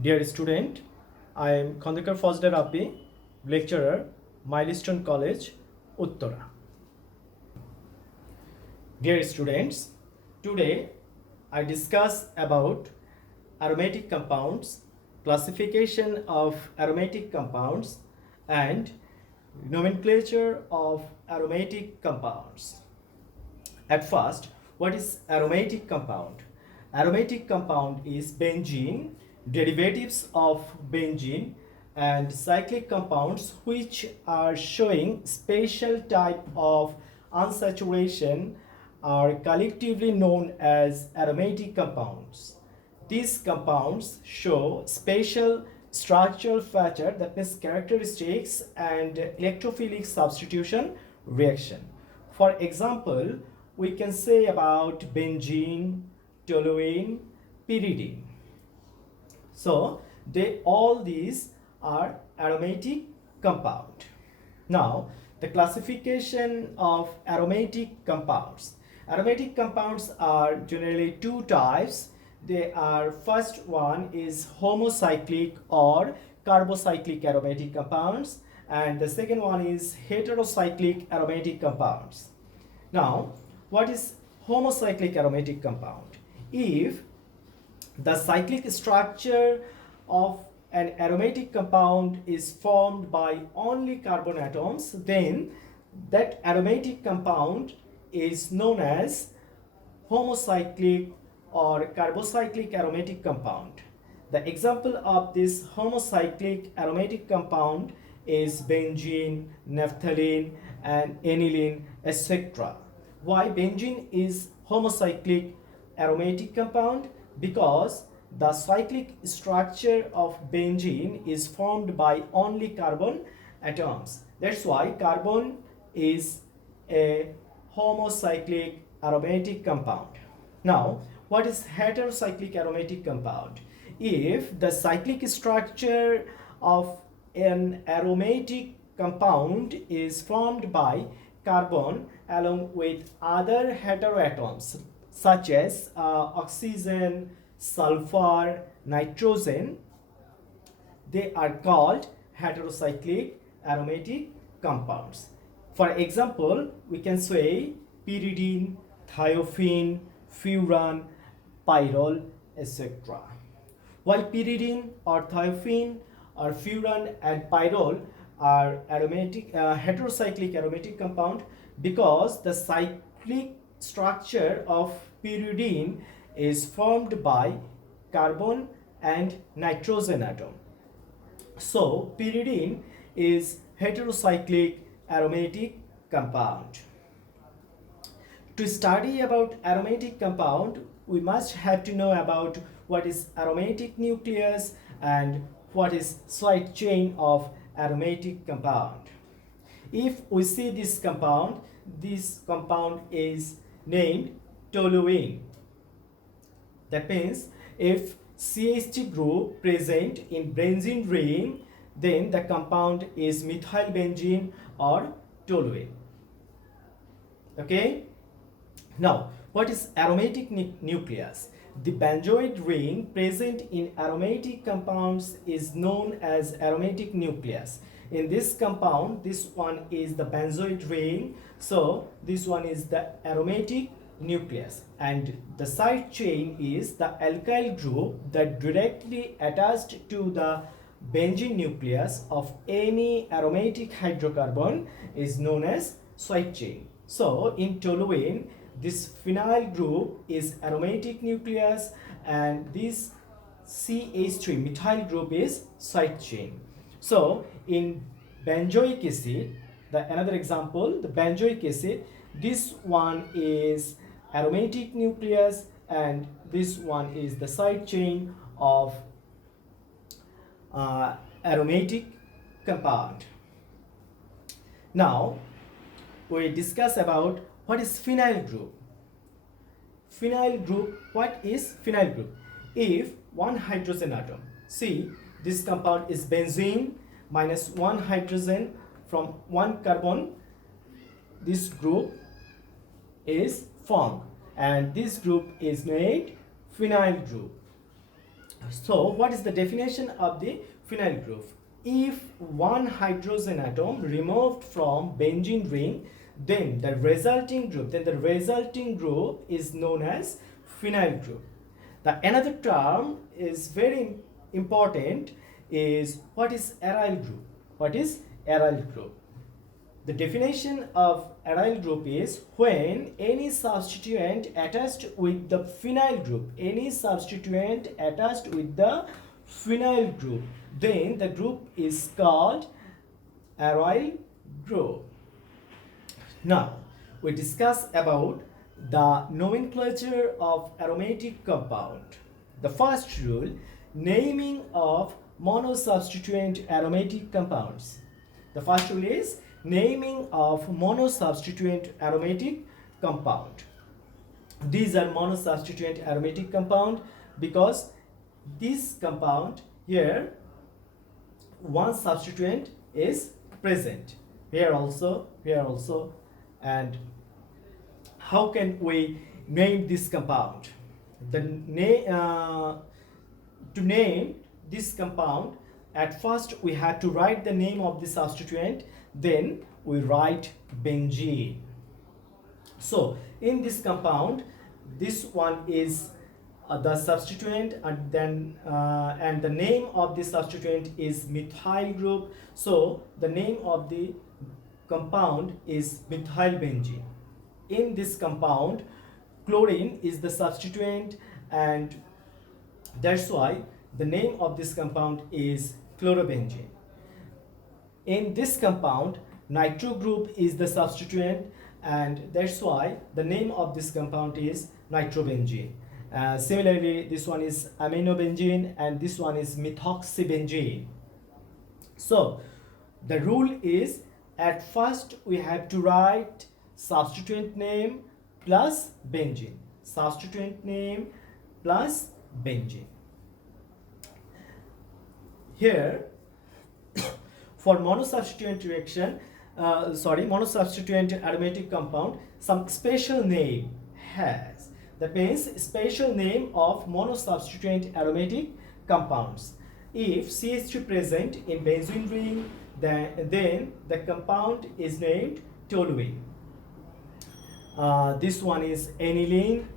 Dear student, I am Khandekar Fazler Rapi, lecturer, Milestone College, Uttara. Dear students, today I discuss about aromatic compounds, classification of aromatic compounds, and nomenclature of aromatic compounds. At first, what is aromatic compound? Aromatic compound is benzene, derivatives of benzene, and cyclic compounds which are showing special type of unsaturation are collectively known as aromatic compounds. These compounds show special structural feature, that means characteristics and electrophilic substitution reaction. For example, we can say about benzene, toluene, pyridine. So all these are aromatic compound. Now the classification of aromatic compounds. Aromatic compounds are generally two types. They are, first one is homocyclic or carbocyclic aromatic compounds, and the second one is heterocyclic aromatic compounds. Now, what is homocyclic aromatic compound? If the cyclic structure of an aromatic compound is formed by only carbon atoms, then that aromatic compound is known as homocyclic or carbocyclic aromatic compound. The example of this homocyclic aromatic compound is benzene, naphthalene, and aniline, etc. Why benzene is homocyclic aromatic compound? Because the cyclic structure of benzene is formed by only carbon atoms. That's why carbon is a homocyclic aromatic compound. Now, what is heterocyclic aromatic compound? If the cyclic structure of an aromatic compound is formed by carbon along with other heteroatoms such as oxygen, sulfur, nitrogen, they are called heterocyclic aromatic compounds. For example, we can say pyridine, thiophene, furan, pyrrole, etc. While pyridine or thiophene or furan and pyrrole are aromatic, heterocyclic aromatic compound because the cyclic structure of pyridine is formed by carbon and nitrogen atom. So pyridine is heterocyclic aromatic compound. To study about aromatic compound, we must have to know about what is aromatic nucleus and what is side chain of aromatic compound. If we see this compound is named toluene. That means if CH group present in benzene ring, then the compound is methyl benzene or toluene. Okay. Now, what is aromatic nucleus? The benzoid ring present in aromatic compounds is known as aromatic nucleus. In this compound, this one is the benzoid ring, so this one is the aromatic nucleus, and the side chain is the alkyl group that directly attached to the benzene nucleus of any aromatic hydrocarbon is known as side chain. So in toluene, this phenyl group is aromatic nucleus and this CH3 methyl group is side chain. So in benzoic acid, another example, the benzoic acid, this one is aromatic nucleus and this one is the side chain of aromatic compound. Now we discuss about what is phenyl group. Phenyl group, what is phenyl group? If one hydrogen atom, see this compound is benzene minus one hydrogen from one carbon, this group is formed and this group is made phenyl group. So what is the definition of the phenyl group? If one hydrogen atom removed from benzene ring, then the resulting group is known as phenyl group. The another term is very important is what is aryl group? What is aryl group? The definition of aryl group is when any substituent attached with the phenyl group, then the group is called aryl group. Now, we discuss about the nomenclature of aromatic compound. The first rule, naming of monosubstituent aromatic compounds. The first rule is naming of monosubstituent aromatic compound. These are monosubstituent aromatic compound because this compound here one substituent is present here also, and how can we name this compound? To name this compound, at first we have to write the name of the substituent, then we write benzene. So in this compound, this one is the substituent, and then and the name of the substituent is methyl group. So the name of the compound is methylbenzene. In this compound, chlorine is the substituent, and that's why the name of this compound is chlorobenzene. In this compound, nitro group is the substituent, and that's why the name of this compound is nitrobenzene. Similarly, this one is aminobenzene and this one is methoxybenzene. So the rule is at first we have to write substituent name plus benzene. Substituent name plus benzene. Here for monosubstituent reaction, monosubstituent aromatic compound, some special name has. That means special name of monosubstituent aromatic compounds. If CH3 present in benzene ring, then the compound is named toluene. This one is aniline,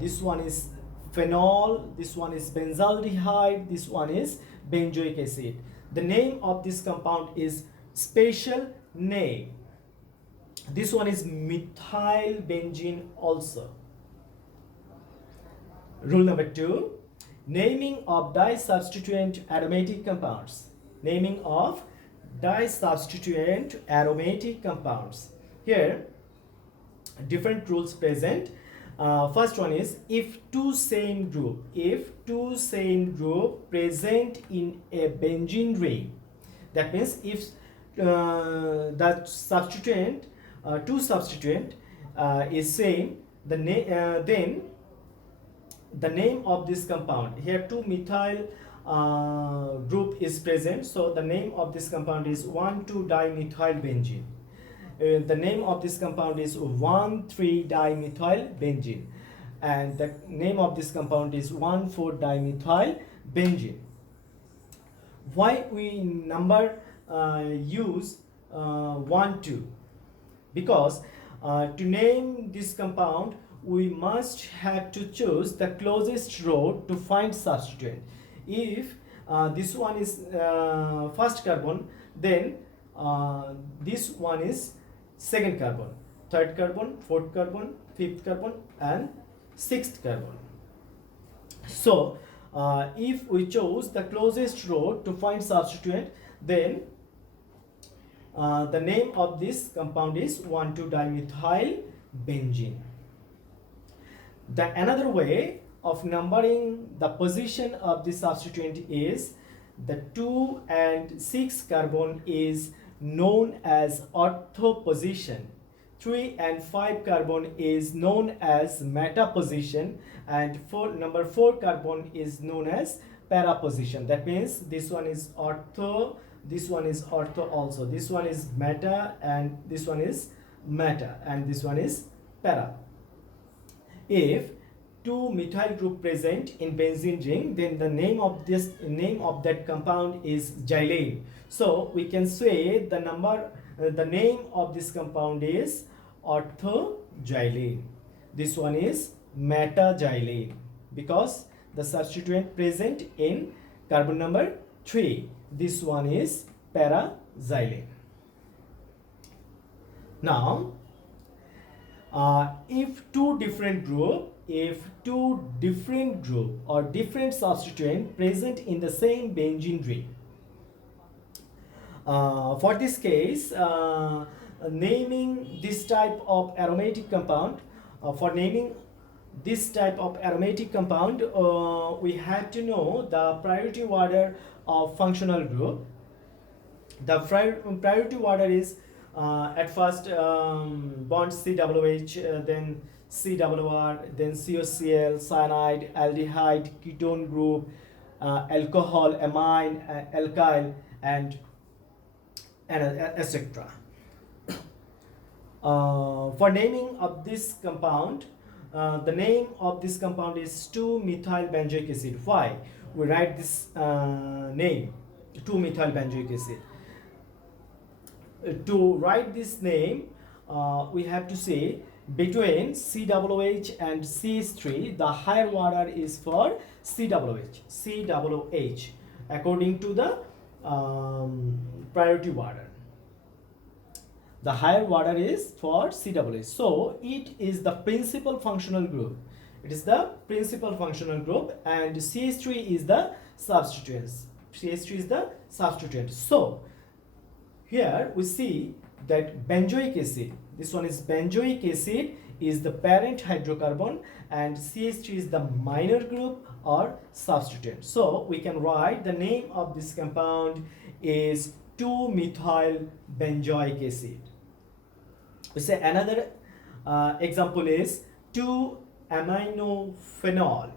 this one is phenol, this one is benzaldehyde, this one is benzoic acid. The name of this compound is special name. This one is methylbenzene also. Rule number 2, naming of disubstituent aromatic compounds. Naming of disubstituent aromatic compounds. Here, different rules present. First one is if two same group present in a benzene ring. That means if that substituent, two substituent is same, then the name of this compound, here 2-methyl group is present, so the name of this compound is 1,2-dimethylbenzene. The name of this compound is 1,3-dimethylbenzene, and the name of this compound is 1,4-dimethylbenzene. Why we number use 1, 2? Because to name this compound we must have to choose the closest row to find substituent. If this one is first carbon, then this one is second carbon, third carbon, fourth carbon, fifth carbon, and sixth carbon. So if we chose the closest row to find substituent, then the name of this compound is 1,2-dimethylbenzene. The another way of numbering the position of the substituent is the 2 and 6 carbon is known as ortho position. 3 and 5 carbon is known as meta position, and number 4 carbon is known as para position. That means this one is ortho, this one is ortho also. This one is meta, and this one is meta, and this one is para. If two methyl group present in benzene ring, then the name of that compound is xylene. So we can say the name of this compound is orthoxylene. This one is metaxylene because the substituent present in carbon number 3. This one is paraxylene. Now, if two different group or different substituent present in the same benzene ring, for this case, naming this type of aromatic compound, we have to know the priority order of functional group. The priority order is at first bond COOH, then COR, then COCl, cyanide, aldehyde, ketone group, alcohol, amine, alkyl, and etc. For naming of this compound, the name of this compound is 2-methyl benzoic acid. Why we write this name 2-methyl benzoic acid? To write this name, we have to say between COOH and CH3, the higher order is for COOH according to the priority order. The higher order is for COOH. So it is the principal functional group. It is the principal functional group, and CH3 is the substituent. So here we see that benzoic acid, this one is benzoic acid, is the parent hydrocarbon, and CH3 is the minor group or substituent. So we can write the name of this compound is 2-methyl benzoic acid. We say another example is 2-aminophenol.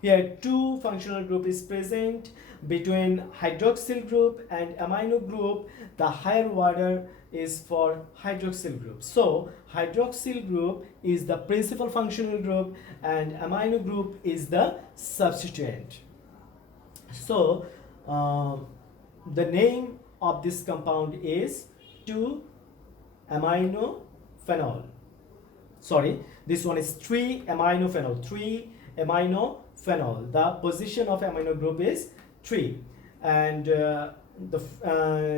Here two functional group is present between hydroxyl group and amino group. The higher order is for hydroxyl group. So hydroxyl group is the principal functional group and amino group is the substituent. So the name of this compound is 2-aminophenol. Sorry, this one is 3-aminophenol. 3-aminophenol. The position of amino group is 3, and the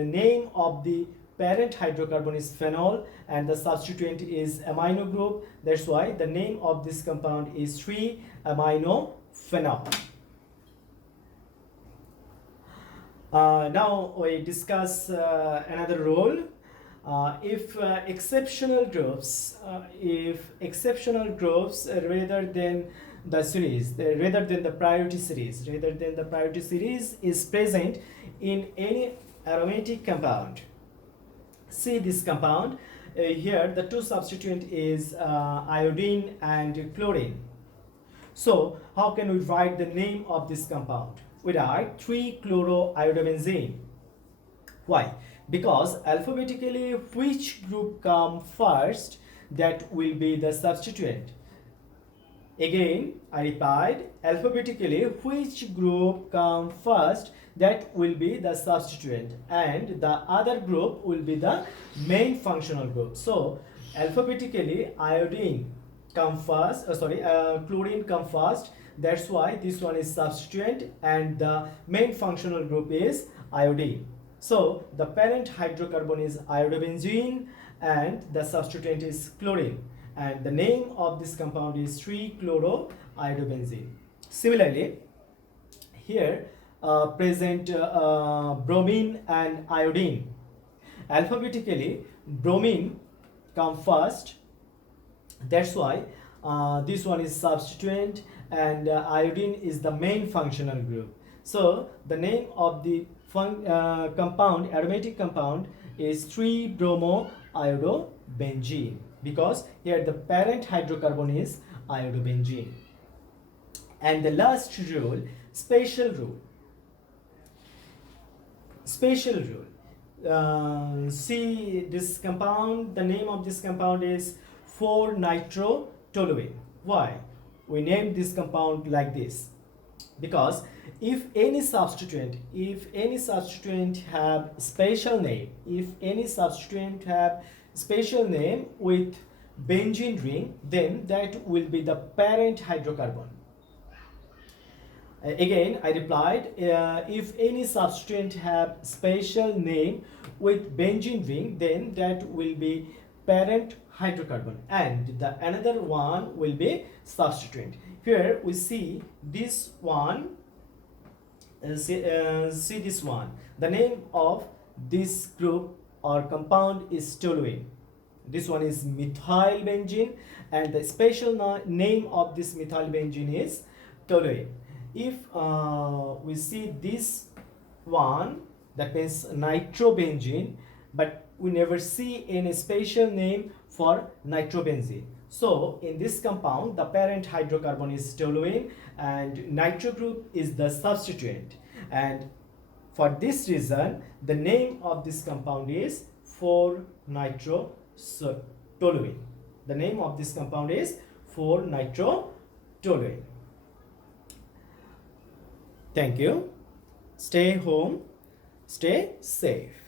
name of the parent hydrocarbon is phenol and the substituent is amino group. That's why the name of this compound is 3-aminophenol. Now we discuss another role. If exceptional groups rather than the series, rather than the priority series is present in any aromatic compound. See this compound here, the two substituent is iodine and chlorine. So how can we write the name of this compound? We write 3-chloroiodobenzene. Why? Because alphabetically which group come first, that will be the substituent. Again, I repeat, alphabetically which group come first, that will be the substituent, and the other group will be the main functional group. So alphabetically iodine come first, chlorine come first. That's why this one is substituent and the main functional group is iodine. So the parent hydrocarbon is iodobenzene and the substituent is chlorine, and the name of this compound is 3-chloroiodobenzene. Similarly, here present bromine and iodine. Alphabetically bromine come first, that's why this one is substituent and iodine is the main functional group. So the name of the compound, aromatic compound, is 3-bromoiodobenzene, because here the parent hydrocarbon is iodobenzene. And the last rule, special rule. See this compound, the name of this compound is 4-nitrotoluene. Why? we name this compound like this? Because if any substituent have special name, with benzene ring, then that will be the parent hydrocarbon. Again, I replied, if any substituent have special name with benzene ring, then that will be parent hydrocarbon, and the another one will be substituent. Here we see this one. See this one. The name of this group or compound is toluene. This one is methyl benzene, and the special name of this methyl benzene is toluene. If we see this one, that means nitrobenzene, but we never see any special name for nitrobenzene. So in this compound, the parent hydrocarbon is toluene and nitro group is the substituent. And for this reason, the name of this compound is 4-nitrotoluene. The name of this compound is 4-nitrotoluene. Thank you. Stay home. Stay safe.